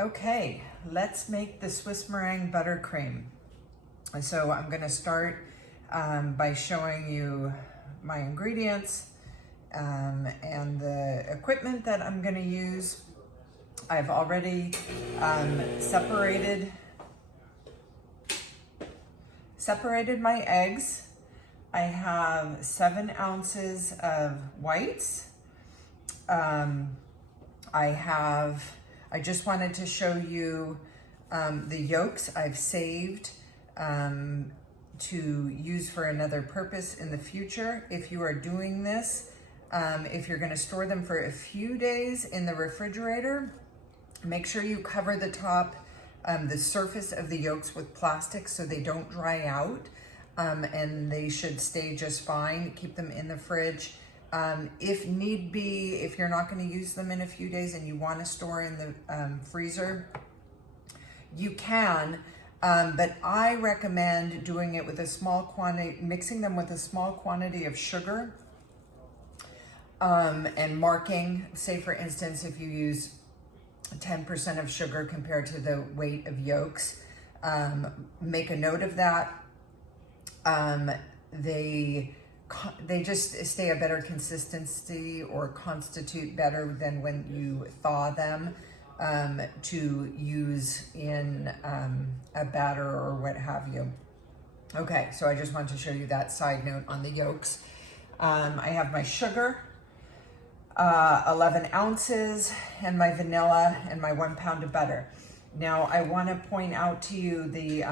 Okay, let's make the Swiss meringue buttercream. So I'm going to start by showing you my ingredients and the equipment that I'm going to use. I've already separated my eggs. I have 7 ounces of whites. I just wanted to show you the yolks I've saved to use for another purpose in the future. If you are doing this, if you're going to store them for a few days in the refrigerator, make sure you cover the top, the surface of the yolks with plastic so they don't dry out, and they should stay just fine. Keep them in the fridge. If need be, if you're not going to use them in a few days and you want to store in the freezer, you can, but I recommend doing it with a small quantity, mixing them with a small quantity of sugar, and marking, say for instance, if you use 10% of sugar compared to the weight of yolks, make a note of that. They just stay a better consistency or constitute better than when you thaw them to use in a batter or what have you. Okay, so I just wanted to show you that side note on the yolks. I have my sugar, 11 ounces, and my vanilla, and my 1 pound of butter. Now I want to point out to you the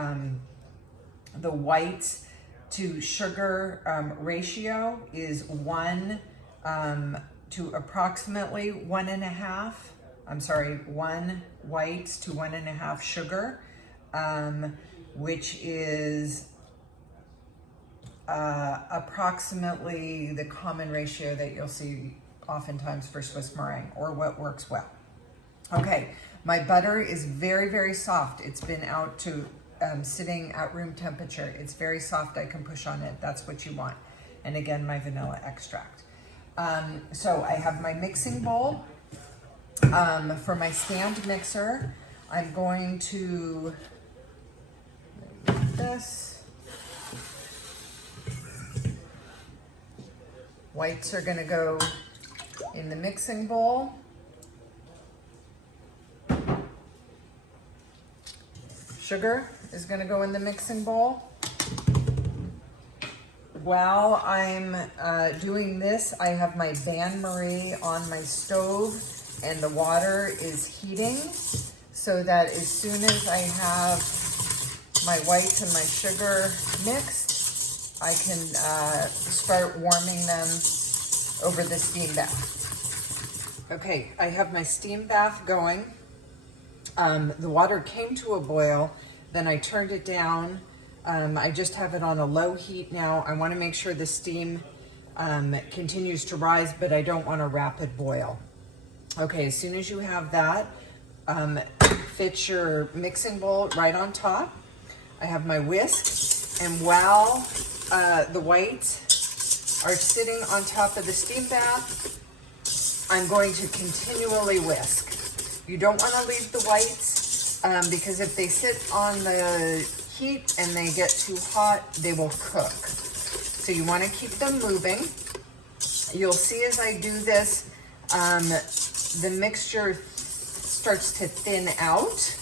whites to sugar ratio is 1 to approximately 1.5. I'm sorry, 1 whites to 1.5 sugar, which is approximately the common ratio that you'll see oftentimes for Swiss meringue, or what works well. Okay, my butter is very, very soft. It's been out to sitting at room temperature. It's very soft. I can push on it. That's what you want. And again, my vanilla extract. So I have my mixing bowl. For my stand mixer, I'm going to make this. Whites are going to go in the mixing bowl. Sugar is going to go in the mixing bowl. While I'm doing this, I have my bain-marie on my stove, and the water is heating, so that as soon as I have my whites and my sugar mixed, I can start warming them over the steam bath. Okay, I have my steam bath going. The water came to a boil, then I turned it down. I just have it on a low heat now. I want to make sure the steam continues to rise, but I don't want a rapid boil. Okay, as soon as you have that, fit your mixing bowl right on top. I have my whisk, and while the whites are sitting on top of the steam bath, I'm going to continually whisk. You don't want to leave the whites because if they sit on the heat and they get too hot, they will cook. So you want to keep them moving. You'll see as I do this, the mixture starts to thin out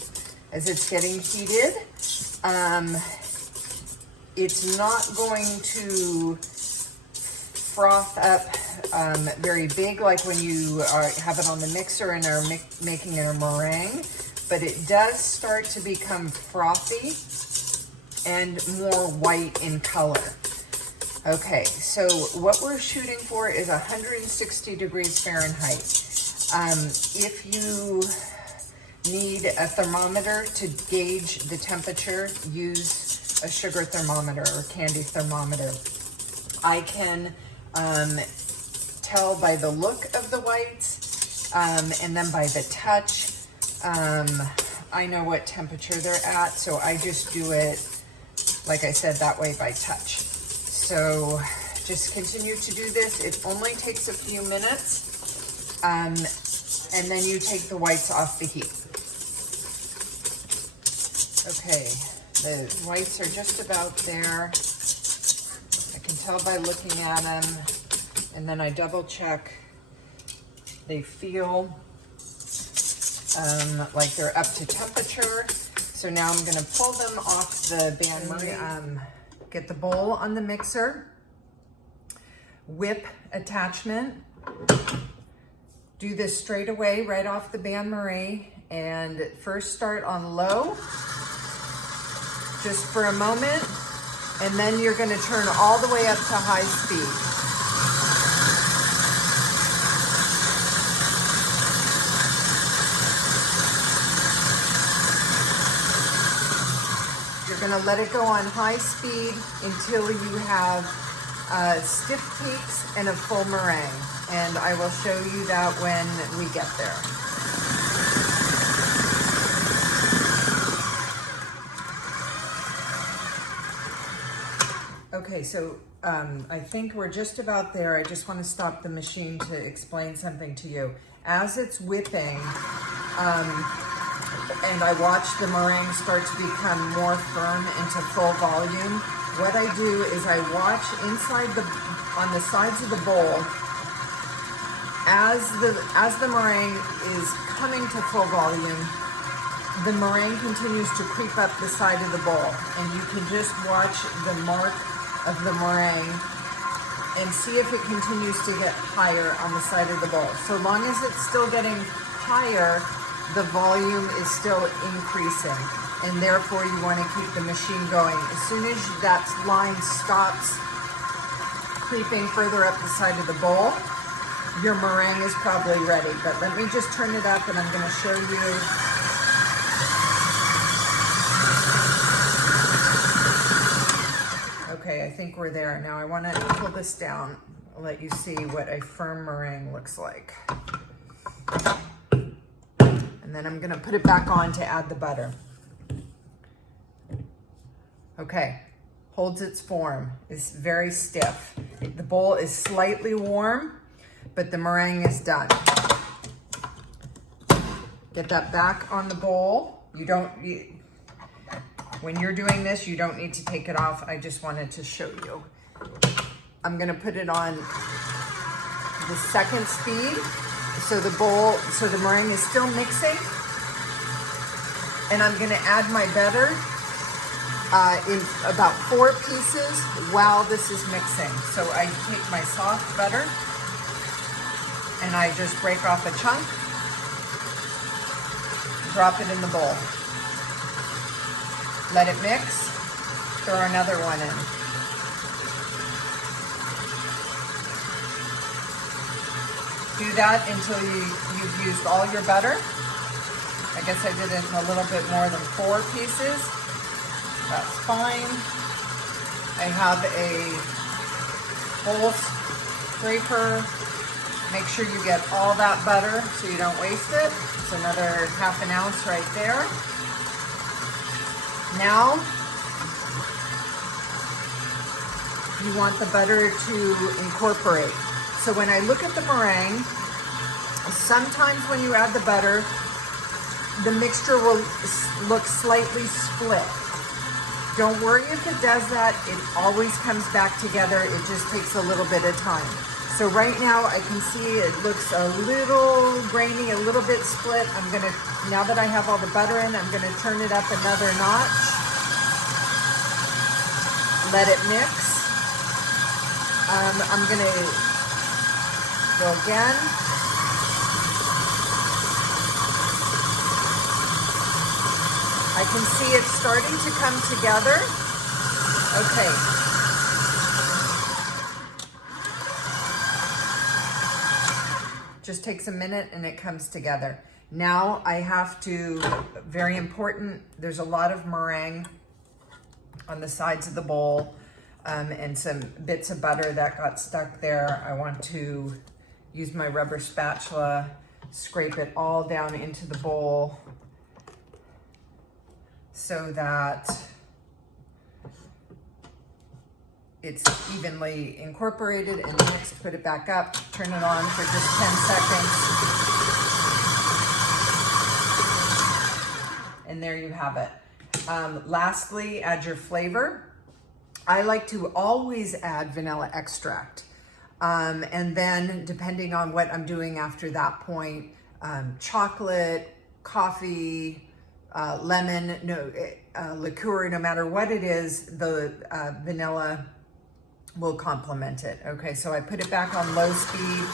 as it's getting heated. It's not going to froth up very big like when you have it on the mixer and are making a meringue, but it does start to become frothy and more white in color. Okay, so what we're shooting for is 160 degrees Fahrenheit. If you need a thermometer to gauge the temperature, use a sugar thermometer or candy thermometer. I can tell by the look of the whites and then by the touch. I know what temperature they're at, so I just do it, like I said, that way by touch. So just continue to do this. It only takes a few minutes, and then you take the whites off the heat. Okay, the whites are just about there. I can tell by looking at them, and then I double check. They feel like they're up to temperature. So now I'm gonna pull them off the bain-marie. Get the bowl on the mixer, whip attachment. Do this straight away right off the bain-marie, and first start on low, just for a moment, and then you're gonna turn all the way up to high speed. You're gonna let it go on high speed until you have stiff cakes and a full meringue. And I will show you that when we get there. Okay, so I think we're just about there. I just want to stop the machine to explain something to you. As it's whipping, and I watch the meringue start to become more firm into full volume, what I do is I watch on the sides of the bowl, as the meringue is coming to full volume, the meringue continues to creep up the side of the bowl, and you can just watch the mark of the meringue and see if it continues to get higher on the side of the bowl. So long as it's still getting higher, the volume is still increasing, and therefore you want to keep the machine going. As soon as that line stops creeping further up the side of the bowl, your meringue is probably ready. But let me just turn it up, and I'm going to show you. Okay, I think we're there. Now I want to pull this down, let you see what a firm meringue looks like. And then I'm gonna put it back on to add the butter. Okay, holds its form, is very stiff. The bowl is slightly warm, but the meringue is done. Get that back on the bowl. When you're doing this, you don't need to take it off. I just wanted to show you. I'm gonna put it on the second speed. So the meringue is still mixing. And I'm gonna add my butter in about 4 pieces while this is mixing. So I take my soft butter and I just break off a chunk, drop it in the bowl. Let it mix, throw another one in. Do that until you've used all your butter. I guess I did it in a little bit more than 4 pieces. That's fine. I have a bowl scraper. Make sure you get all that butter so you don't waste it. It's another ½ ounce right there. Now, you want the butter to incorporate. So when I look at the meringue, sometimes when you add the butter, the mixture will look slightly split. Don't worry if it does that. It always comes back together. It just takes a little bit of time. So right now I can see it looks a little grainy, a little bit split. Now that I have all the butter in, I'm gonna turn it up another notch. Let it mix. I'm gonna go again. I can see it starting to come together. Okay. Just takes a minute and it comes together. Now I have to, very important, there's a lot of meringue on the sides of the bowl and some bits of butter that got stuck there. I want to use my rubber spatula, scrape it all down into the bowl so that it's evenly incorporated and mixed. Put it back up, turn it on for just 10 seconds. And there you have it. Lastly, add your flavor. I like to always add vanilla extract. And then depending on what I'm doing after that point, chocolate, coffee, lemon, liqueur, no matter what it is, the vanilla will complement it. Okay, so I put it back on low speed,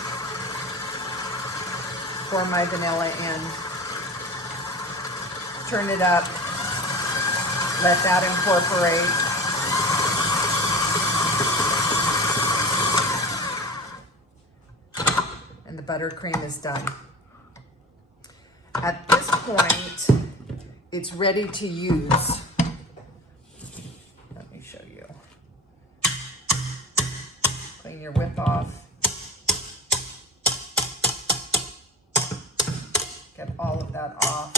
pour my vanilla in, turn it up, let that incorporate. And the buttercream is done. At this point, it's ready to use. Let me show you. Clean your whip off. Get all of that off.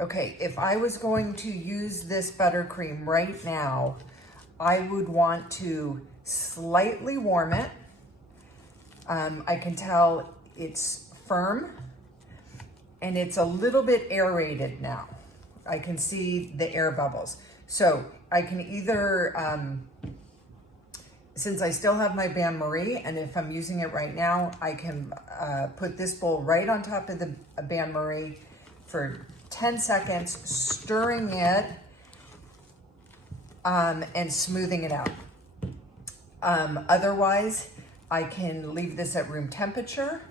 Okay, if I was going to use this buttercream right now, I would want to slightly warm it. I can tell it's firm and it's a little bit aerated now. I can see the air bubbles. So I can either, since I still have my bain-marie, and if I'm using it right now, I can put this bowl right on top of the bain-marie for 10 seconds, stirring it and smoothing it out. Otherwise, I can leave this at room temperature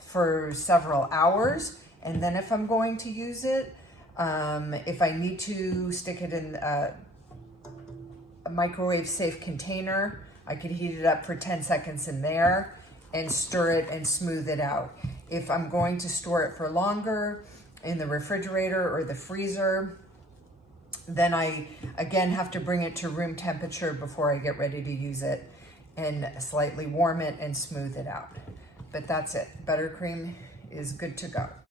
for several hours. And then if I'm going to use it, if I need to stick it in a microwave safe container, I could heat it up for 10 seconds in there and stir it and smooth it out. If I'm going to store it for longer in the refrigerator or the freezer, then I again have to bring it to room temperature before I get ready to use it and slightly warm it and smooth it out. But that's it. Buttercream is good to go.